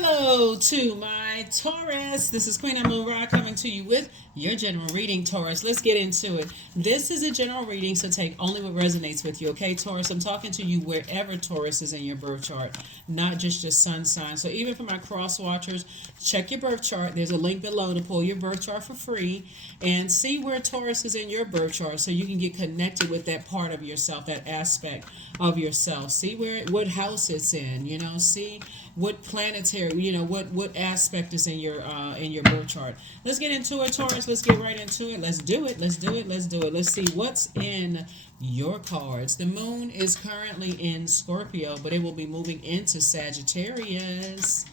Hello to my Taurus. This is Queen Amun Ra coming to you with your general reading, Taurus. Let's get into it. This is a general reading, so take only what resonates with you, okay, Taurus? I'm talking to you wherever Taurus is in your birth chart, not just your sun sign. So even for my cross watchers, check your birth chart. There's a link below to pull your birth chart for free and see where Taurus is in your birth chart so you can get connected with that part of yourself, that aspect of yourself. See what house it's in, see what planetary, what aspect is in your birth chart. Let's get into it, Taurus. Let's get right into it. Let's do it. Let's do it. Let's do it. Let's see what's in your cards. The moon is currently in Scorpio, but it will be moving into Sagittarius.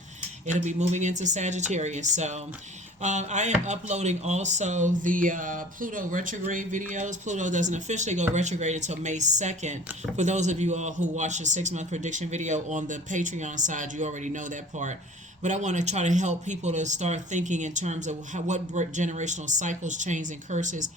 It'll be moving into Sagittarius. So I am uploading also the Pluto retrograde videos. Pluto doesn't officially go retrograde until May 2nd. For those of you all who watched the 6-month prediction video on the Patreon side, you already know that part. But I want to try to help people to start thinking in terms of what generational cycles, chains, and curses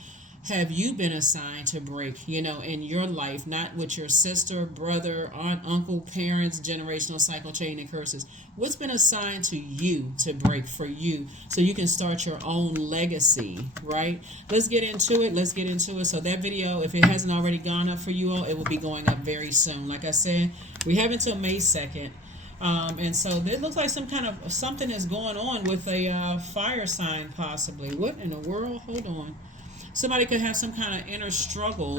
have you been assigned to break, in your life, not with your sister, brother, aunt, uncle, parents, generational cycle, chain, and curses. What's been assigned to you to break for you so you can start your own legacy, right? Let's get into it. Let's get into it. So that video, if it hasn't already gone up for you all, it will be going up very soon. Like I said, we have until May 2nd. And so it looks like something is going on with a fire sign possibly. What in the world? Hold on. Somebody could have some kind of inner struggle,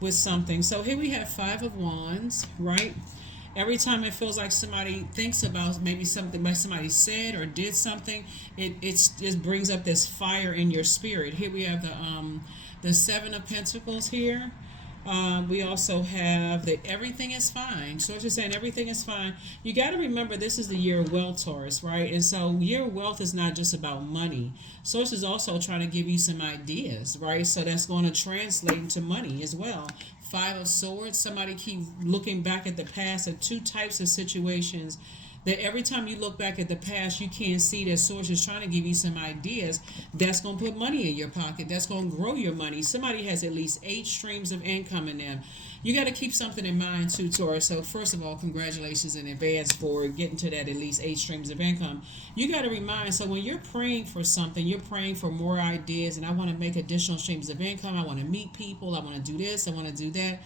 with something. So here we have 5 of Wands, right? Every time it feels like somebody thinks about maybe something like somebody said or did something, it just brings up this fire in your spirit. Here we have the 7 of Pentacles here. We also have the everything is fine. So it's just saying everything is fine. You got to remember this is the year of wealth, Taurus, right? And so year of wealth is not just about money. Source is also trying to give you some ideas, right? So that's going to translate into money as well. 5 of Swords. Somebody keep looking back at the past at 2 types of situations that every time you look back at the past, you can't see that source is trying to give you some ideas that's going to put money in your pocket, that's going to grow your money. Somebody has at least 8 streams of income in them. You got to keep something in mind too, Taurus. So first of all, congratulations in advance for getting to that at least 8 streams of income. You got to remind, so when you're praying for something, you're praying for more ideas, and I want to make additional streams of income. I want to meet people. I want to do this. I want to do that.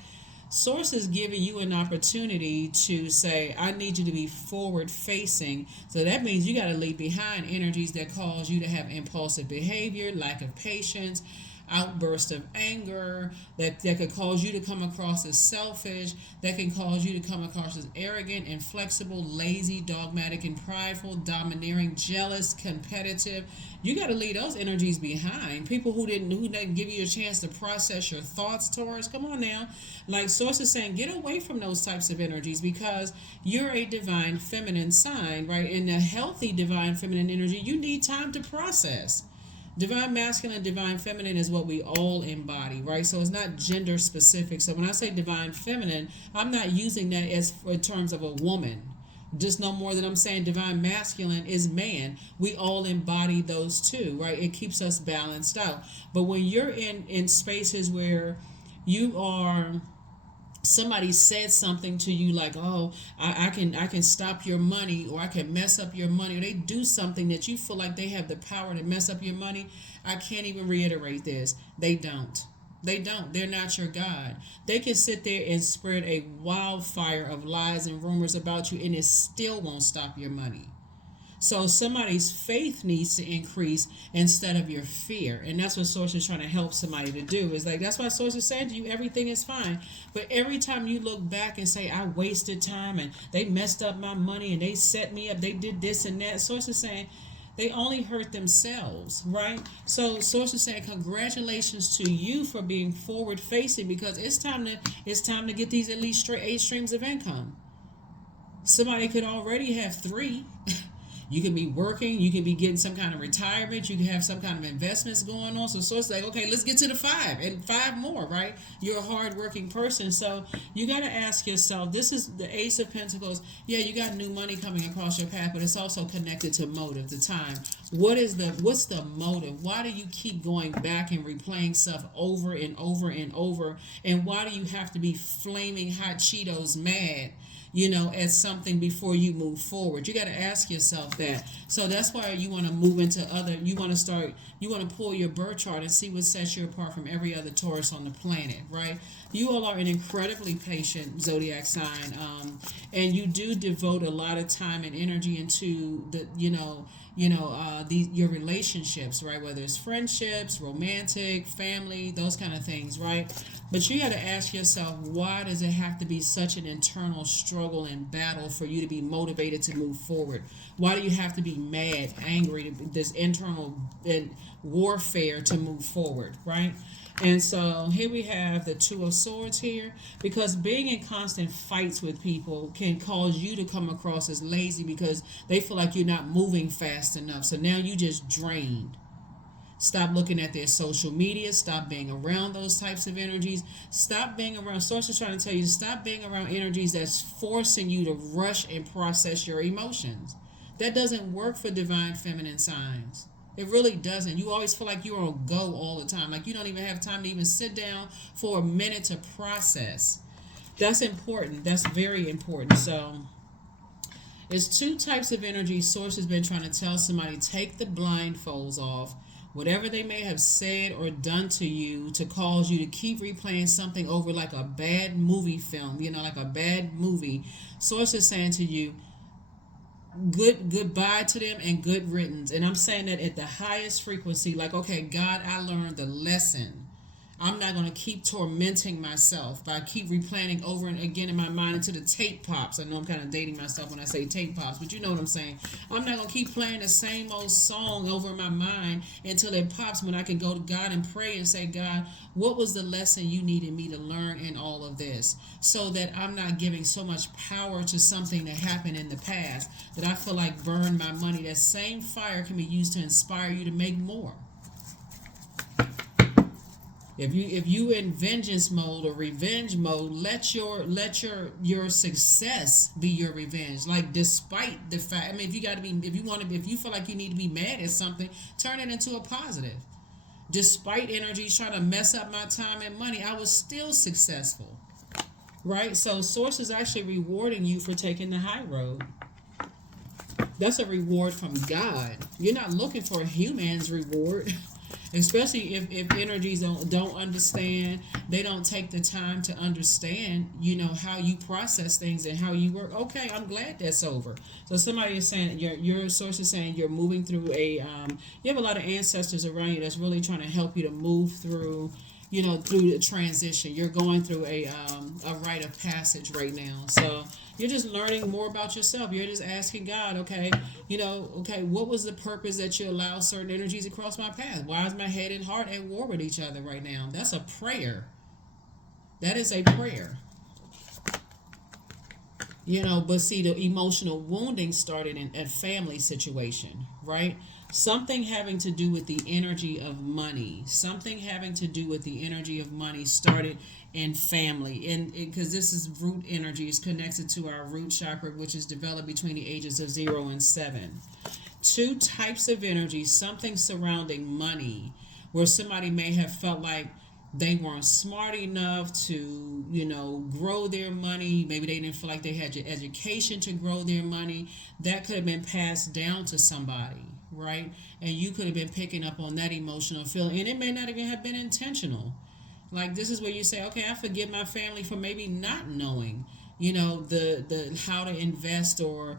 Source is giving you an opportunity to say, I need you to be forward facing. So that means you got to leave behind energies that cause you to have impulsive behavior, lack of patience, outburst of anger, that could cause you to come across as selfish, that can cause you to come across as arrogant, inflexible, lazy, dogmatic, and prideful, domineering, jealous, competitive. You got to leave those energies behind. People who didn't give you a chance to process your thoughts, Taurus. Come on now. Like Source is saying, get away from those types of energies because you're a divine feminine sign, right? In a healthy divine feminine energy, you need time to process. Divine masculine, divine feminine is what we all embody, right? So it's not gender specific. So when I say divine feminine, I'm not using that as in terms of a woman. Just no more than I'm saying divine masculine is man. We all embody those two, right? It keeps us balanced out. But when you're in spaces where you are, somebody said something to you like, oh, I can stop your money, or I can mess up your money, or they do something that you feel like they have the power to mess up your money, I can't even reiterate this. They don't. They're not your God. They can sit there and spread a wildfire of lies and rumors about you, and it still won't stop your money. So somebody's faith needs to increase instead of your fear. And that's what Source is trying to help somebody to do. Is like, that's why Source is saying to you, everything is fine. But every time you look back and say, I wasted time and they messed up my money and they set me up, they did this and that. Source is saying, they only hurt themselves, right? So Source is saying, congratulations to you for being forward facing, because it's time to get these at least 8 streams of income. Somebody could already have 3. You can be working, you can be getting some kind of retirement, you can have some kind of investments going on. So it's like, okay, let's get to the 5 and 5 more, right? You're a hardworking person. So you got to ask yourself, this is the Ace of Pentacles. Yeah, you got new money coming across your path, but it's also connected to motive, the time. What's the motive? Why do you keep going back and replaying stuff over and over and over? And why do you have to be flaming hot Cheetos mad at something before you move forward. You got to ask yourself that. So that's why you want to move into you want to pull your birth chart and see what sets you apart from every other Taurus on the planet, right? You all are an incredibly patient zodiac sign, and you do devote a lot of time and energy into your relationships, right? Whether it's friendships, romantic, family, those kind of things, right? But you got to ask yourself, why does it have to be such an internal struggle and battle for you to be motivated to move forward? Why do you have to be mad, angry, this internal warfare to move forward, right? And so here we have the Two of Swords here, because being in constant fights with people can cause you to come across as lazy because they feel like you're not moving fast enough. So now you just drained. Stop looking at their social media. Stop being around those types of energies. Stop being around. Source is trying to tell you to stop being around energies that's forcing you to rush and process your emotions. That doesn't work for divine feminine signs. It really doesn't. You always feel like you're on go all the time. Like you don't even have time to even sit down for a minute to process. That's important. That's very important. So it's two types of energy. Source has been trying to tell somebody, take the blindfolds off. Whatever they may have said or done to you to cause you to keep replaying something over like a bad movie film, like a bad movie. Source is saying to you, goodbye to them and good riddance. And I'm saying that at the highest frequency, like, okay, God, I learned the lesson. I'm not going to keep tormenting myself by keep replaying over and again in my mind until the tape pops. I know I'm kind of dating myself when I say tape pops, but you know what I'm saying. I'm not going to keep playing the same old song over in my mind until it pops, when I can go to God and pray and say, God, what was the lesson you needed me to learn in all of this? So that I'm not giving so much power to something that happened in the past that I feel like burned my money. That same fire can be used to inspire you to make more. If you in vengeance mode or revenge mode, let your success be your revenge. Like, despite the fact, if you feel like you need to be mad at something, turn it into a positive. Despite energies trying to mess up my time and money, I was still successful. Right? So Source is actually rewarding you for taking the high road. That's a reward from God. You're not looking for a human's reward. Especially if energies don't understand, they don't take the time to understand, how you process things and how you work. Okay, I'm glad that's over. So somebody is saying, your source is saying you're moving through you have a lot of ancestors around you that's really trying to help you to move through, through the transition. You're going through a rite of passage right now. So you're just learning more about yourself. You're just asking God, okay, what was the purpose that you allow certain energies to cross my path? Why is my head and heart at war with each other right now? That's a prayer. That is a prayer. But see, the emotional wounding started in a family situation, right? Something having to do with the energy of money. Something having to do with the energy of money started in family. And because this is root energy, is connected to our root chakra, which is developed between the ages of 0 and 7. Two types of energy, something surrounding money, where somebody may have felt like they weren't smart enough to, grow their money. Maybe they didn't feel like they had your education to grow their money. That could have been passed down to somebody, right? And you could have been picking up on that emotional feeling. And it may not even have been intentional. Like, this is where you say, okay, I forgive my family for maybe not knowing, the how to invest, or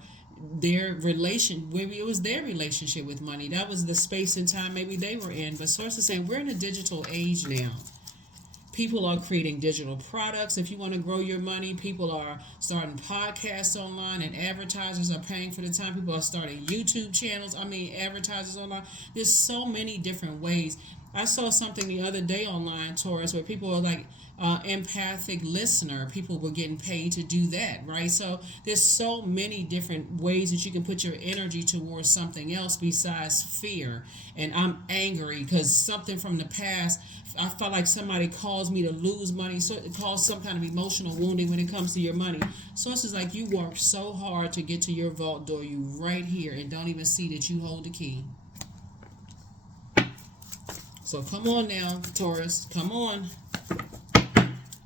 maybe it was their relationship with money. That was the space and time maybe they were in. But Source is saying we're in a digital age now. People are creating digital products. If you want to grow your money, people are starting podcasts online, and advertisers are paying for the time. People are starting YouTube channels. Advertisers online. There's so many different ways. I saw something the other day online, Taurus, where people are like empathic listener. People were getting paid to do that, right? So there's so many different ways that you can put your energy towards something else besides fear. And I'm angry because something from the past, I felt like somebody caused me to lose money, so it caused some kind of emotional wounding when it comes to your money. So it's just like you worked so hard to get to your vault door, you right here, and don't even see that you hold the key. So come on now, Taurus. Come on.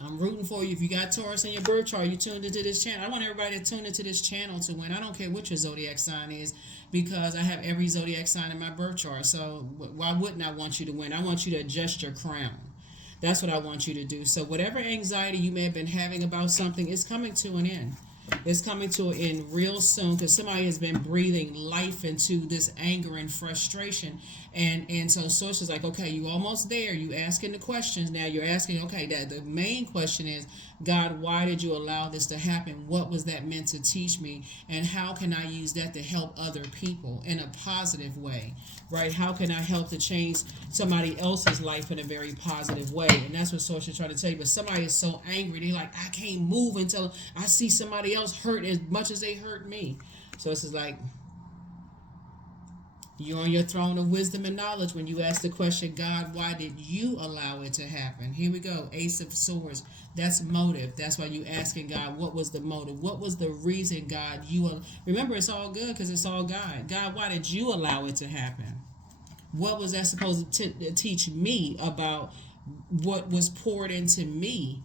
I'm rooting for you. If you got Taurus in your birth chart, you tuned into this channel. I want everybody to tune into this channel to win. I don't care what your zodiac sign is, because I have every zodiac sign in my birth chart. So why wouldn't I want you to win? I want you to adjust your crown. That's what I want you to do. So whatever anxiety you may have been having about something is coming to an end. It's coming to an end real soon, because somebody has been breathing life into this anger and frustration. And so source is like, okay, you almost there. You asking the questions now. You're asking, okay, that the main question is, God, why did you allow this to happen? What was that meant to teach me? And how can I use that to help other people in a positive way, right? How can I help to change somebody else's life in a very positive way? And that's what Source is trying to tell you. But somebody is so angry, they're like, I can't move until I see somebody else hurt as much as they hurt me. So this is like, you're on your throne of wisdom and knowledge when you ask the question, God, why did you allow it to happen? Here we go. Ace of Swords. That's motive. That's why you asking God, what was the motive? What was the reason, God? Remember, it's all good because it's all God. God, why did you allow it to happen? What was that supposed to teach me about what was poured into me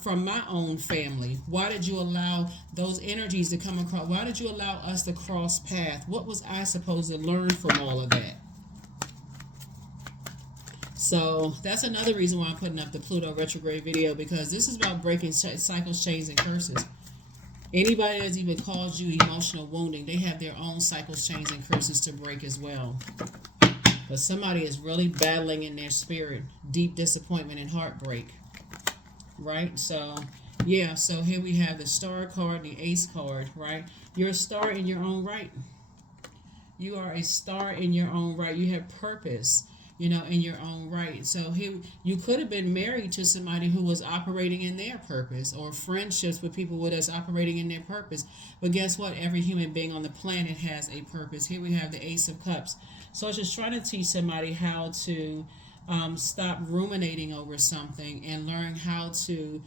from my own family? Why did you allow those energies to come across? Why did you allow us to cross paths? What was I supposed to learn from all of that? So that's another reason why I'm putting up the Pluto retrograde video, because this is about breaking cycles, chains, and curses. Anybody that's even caused you emotional wounding, they have their own cycles, chains, and curses to break as well. But somebody is really battling in their spirit deep disappointment and heartbreak. Right? So, yeah. So here we have the Star card, the Ace card, right? You're a star in your own right. You are a star in your own right. You have purpose, in your own right. So here, you could have been married to somebody who was operating in their purpose, or friendships with people with us operating in their purpose. But guess what? Every human being on the planet has a purpose. Here we have the Ace of Cups. So it's just trying to teach somebody how to stop ruminating over something and learn how to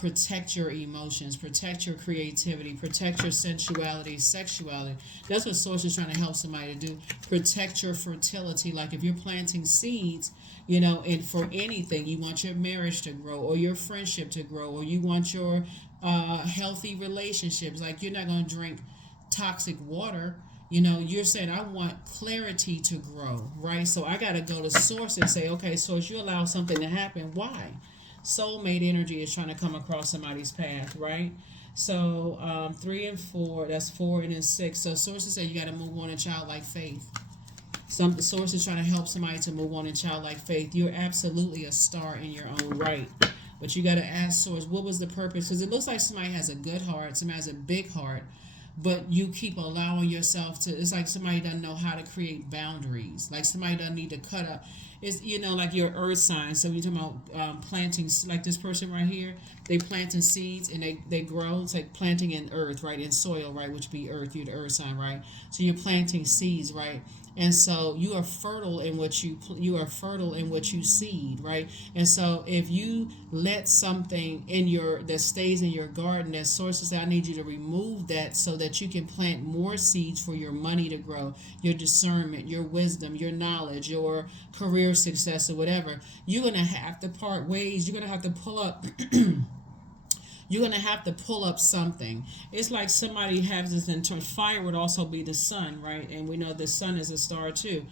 protect your emotions, protect your creativity, protect your sensuality, sexuality. That's what Source is trying to help somebody to do. Protect your fertility. Like if you're planting seeds, and for anything, you want your marriage to grow, or your friendship to grow, or you want your healthy relationships. Like you're not going to drink toxic water. You're saying, I want clarity to grow, right? So I got to go to Source and say, okay, Source, you allow something to happen. Why? Soulmate energy is trying to come across somebody's path, right? So 3 and 4, that's 4 and then 6. So sources say you got to move on in childlike faith. Some sources trying to help somebody to move on in childlike faith. You're absolutely a star in your own right. But you got to ask Source, what was the purpose? Because it looks like somebody has a good heart, somebody has a big heart, but you keep allowing yourself to, it's like somebody doesn't know how to create boundaries. Like somebody doesn't need to cut up. It's, like your earth sign. So you're talking about planting, like this person right here, they planting seeds and they grow. It's like planting in earth, right? In soil, right? Which be earth, you're the earth sign, right? So you're planting seeds, right? And so you are fertile in what you seed, right? And so if you let something that stays in your garden, that sources, I need you to remove that so that you can plant more seeds for your money to grow, your discernment, your wisdom, your knowledge, your career success, or whatever. You're gonna have to part ways. You're gonna have to pull up. You're going to have to pull up something. It's like somebody has this internal fire would also be the sun, right? And we know the sun is a star too.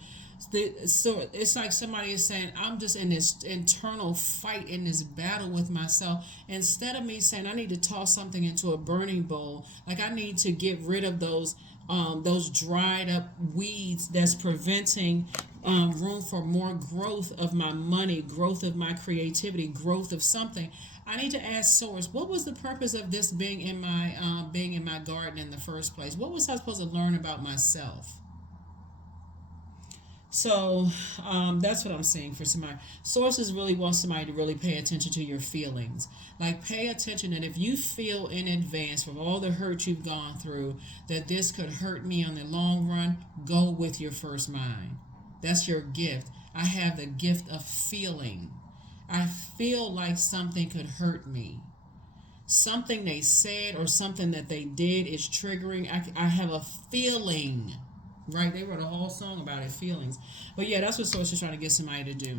So it's like somebody is saying, I'm just in this internal fight, in this battle with myself. Instead of me saying, I need to toss something into a burning bowl, like I need to get rid of those dried up weeds that's preventing room for more growth of my money, growth of my creativity, growth of something. I need to ask Source, what was the purpose of this being in my garden in the first place? What was I supposed to learn about myself? So that's what I'm saying for somebody. Sources really want somebody to really pay attention to your feelings. Like pay attention that if you feel in advance from all the hurt you've gone through that this could hurt me on the long run, go with your first mind. That's your gift. I have the gift of feeling. I feel like something could hurt me. Something they said or something that they did is triggering. I have a feeling Right? They wrote a whole song about it, feelings. But yeah, that's what Source is trying to get somebody to do.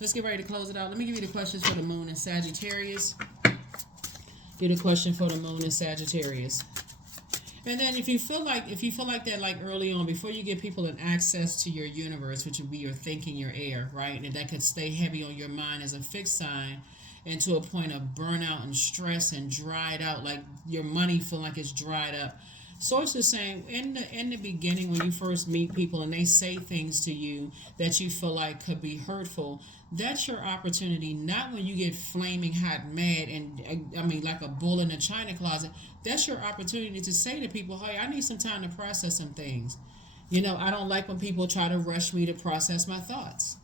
Let's get ready to close it out. Let me give you the questions for the moon and Sagittarius. Get a question for the moon and Sagittarius. And then if you feel like that, like early on, before you give people an access to your universe, which would be your thinking, your air, right? And that could stay heavy on your mind as a fixed sign, and to a point of burnout and stress and dried out, like your money feel like it's dried up. Source is saying in the beginning, when you first meet people and they say things to you that you feel like could be hurtful, that's your opportunity. Not when you get flaming hot mad and I mean like a bull in a china closet. That's your opportunity to say to people, hey, I need some time to process some things. I don't like when people try to rush me to process my thoughts.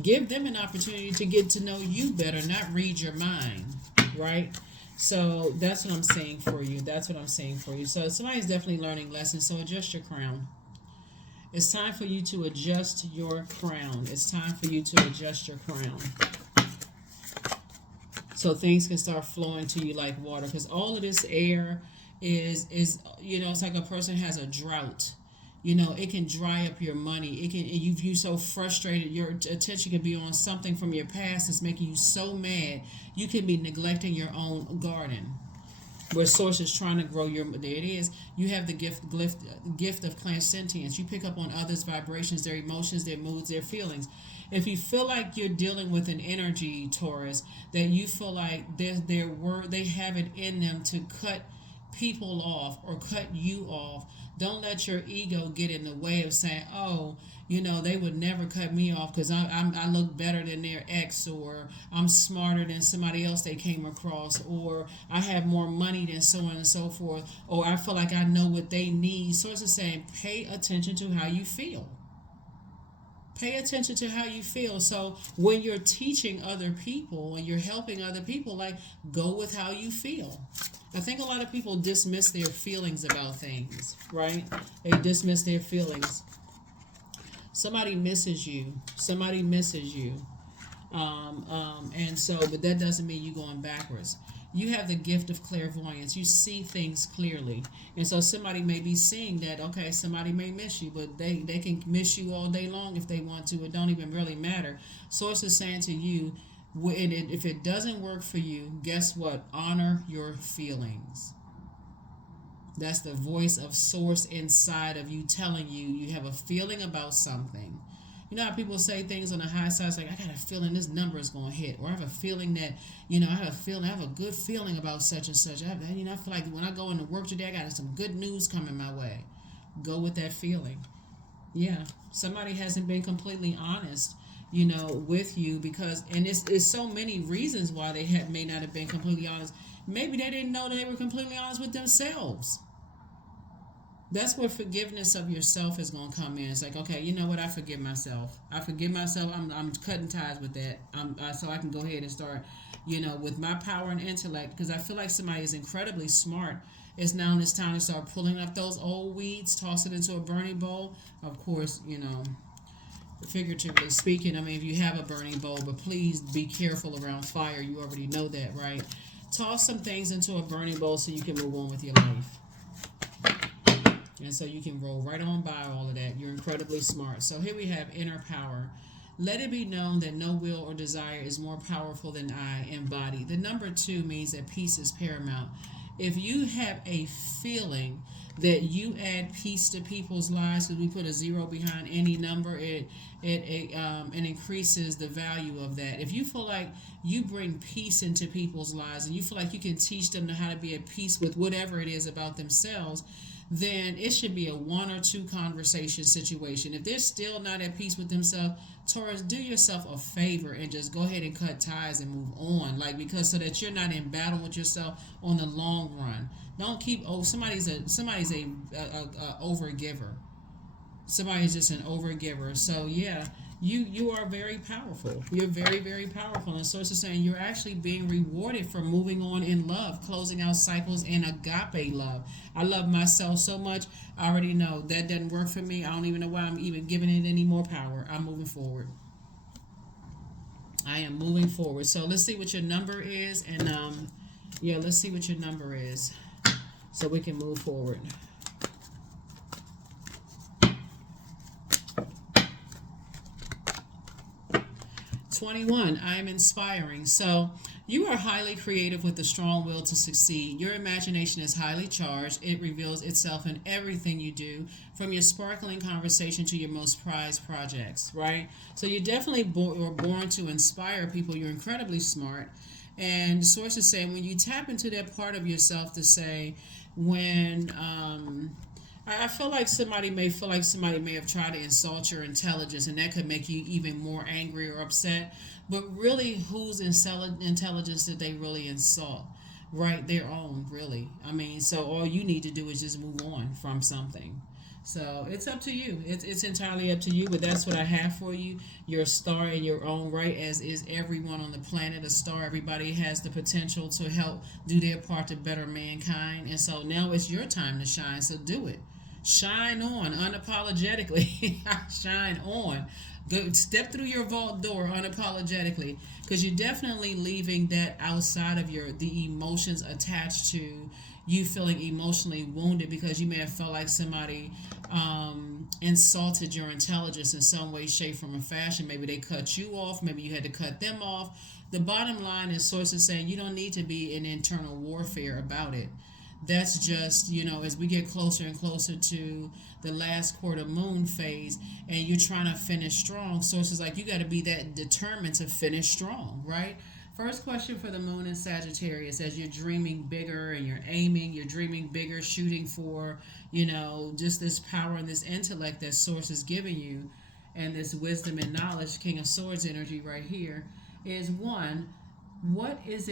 Give them an opportunity to get to know you better, not read your mind, right? So that's what I'm saying for you. That's what I'm saying for you. So somebody's definitely learning lessons. So adjust your crown. It's time for you to adjust your crown. It's time for you to adjust your crown. So things can start flowing to you like water. Because all of this air is it's like a person has a drought. It can dry up your money. You're so frustrated. Your attention can be on something from your past that's making you so mad. You can be neglecting your own garden. Where Source is trying to grow there it is. You have the gift of clairsentience. You pick up on others' vibrations, their emotions, their moods, their feelings. If you feel like you're dealing with an energy, Taurus, that you feel like they have it in them to cut people off or cut you off, don't let your ego get in the way of saying, oh, they would never cut me off because I look better than their ex, or I'm smarter than somebody else they came across, or I have more money than so on and so forth, or I feel like I know what they need. Source is saying, pay attention to how you feel. Pay attention to how you feel. So when you're teaching other people and you're helping other people, like, go with how you feel. I think a lot of people dismiss their feelings about things, right? They dismiss their feelings. Somebody misses you. Somebody misses you. But that doesn't mean you're going backwards. You have the gift of clairvoyance. You see things clearly. And so somebody may be seeing that, okay, somebody may miss you, but they can miss you all day long if they want to. It don't even really matter. Source is saying to you, if it doesn't work for you, guess what? Honor your feelings. That's the voice of Source inside of you telling you have a feeling about something. You know how people say things on the high side, it's like, I got a feeling this number is going to hit. Or I have a feeling that, I have a good feeling about such and such. I feel like when I go into work today, I got some good news coming my way. Go with that feeling. Yeah, somebody hasn't been completely honest, with you because, and it's so many reasons why they may not have been completely honest. Maybe they didn't know that they were completely honest with themselves. That's where forgiveness of yourself is going to come in. It's like, okay, you know what? I forgive myself. I'm cutting ties with that. So I can go ahead and start, with my power and intellect, because I feel like somebody is incredibly smart. It's now this time to start pulling up those old weeds, toss it into a burning bowl. Of course, figuratively speaking, if you have a burning bowl, but please be careful around fire. You already know that, right? Toss some things into a burning bowl so you can move on with your life. And so you can roll right on by all of that. You're incredibly smart. So here we have inner power. Let it be known that no will or desire is more powerful than I embody. The number 2 means that peace is paramount. If you have a feeling that you add peace to people's lives, because we put a 0 behind any number, it increases the value of that. If you feel like you bring peace into people's lives and you feel like you can teach them how to be at peace with whatever it is about themselves, then it should be a 1 or 2 conversation situation. If they're still not at peace with themselves, Taurus, do yourself a favor and just go ahead and cut ties and move on. Because so that you're not in battle with yourself on the long run. Don't keep, somebody's a overgiver. Somebody's just an overgiver. So yeah, you are very powerful. You're very, very powerful. And Source is saying you're actually being rewarded for moving on in love, closing out cycles in agape love. I love myself so much. I already know that doesn't work for me. I don't even know why I'm even giving it any more power. I'm moving forward. I am moving forward. So let's see what your number is. And let's see what your number is so we can move forward. 21, I am inspiring. So, you are highly creative with a strong will to succeed. Your imagination is highly charged. It reveals itself in everything you do, from your sparkling conversation to your most prized projects, right? So, you're definitely were born to inspire people. You're incredibly smart. And sources say when you tap into that part of yourself to say, when I feel like somebody may have tried to insult your intelligence, and that could make you even more angry or upset. But really, whose intelligence did they really insult? Right, their own, really. I mean, so all you need to do is just move on from something. So it's up to you. It's entirely up to you, but that's what I have for you. You're a star in your own right, as is everyone on the planet a star. Everybody has the potential to help do their part to better mankind. And so now it's your time to shine. So do it. Shine on unapologetically. Shine on. Go step through your vault door unapologetically, because you're definitely leaving that outside of the emotions attached to you feeling emotionally wounded, because you may have felt like somebody insulted your intelligence in some way, shape, form, or fashion. Maybe they cut you off. Maybe you had to cut them off. The bottom line is sources saying you don't need to be in internal warfare about it. That's just, as we get closer and closer to the last quarter moon phase and you're trying to finish strong, sources like you got to be that determined to finish strong, right? First question for the moon in Sagittarius: as you're dreaming bigger and you're dreaming bigger, shooting for, just this power and this intellect that source is giving you, and this wisdom and knowledge, King of Swords energy right here, is one, what is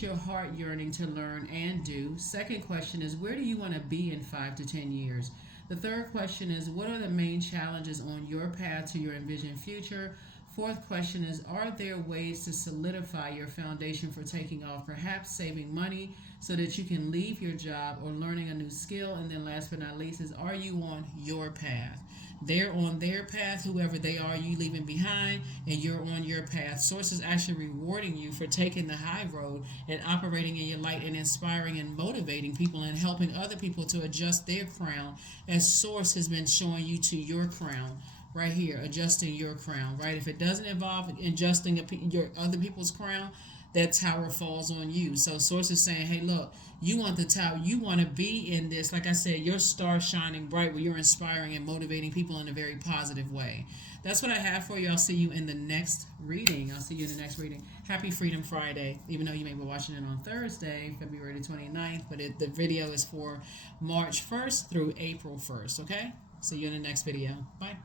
your heart yearning to learn and do? Second question is, where do you want to be in 5 to 10 years? The third question is, what are the main challenges on your path to your envisioned future? Fourth question is, are there ways to solidify your foundation for taking off, perhaps saving money so that you can leave your job or learning a new skill? And then last but not least is, are you on your path? They're on their path, whoever they are, you leaving behind, and you're on your path. Source is actually rewarding you for taking the high road and operating in your light and inspiring and motivating people and helping other people to adjust their crown, as Source has been showing you to your crown. Right here, adjusting your crown, right? If it doesn't involve adjusting your other people's crown, that tower falls on you. So Source is saying, hey, look, you want the tower, you want to be in this, like I said, your star shining bright where you're inspiring and motivating people in a very positive way. That's what I have for you. I'll see you in the next reading. Happy Freedom Friday, even though you may be watching it on Thursday, February 29th, but the video is for March 1st through April 1st, okay? See you in the next video. Bye.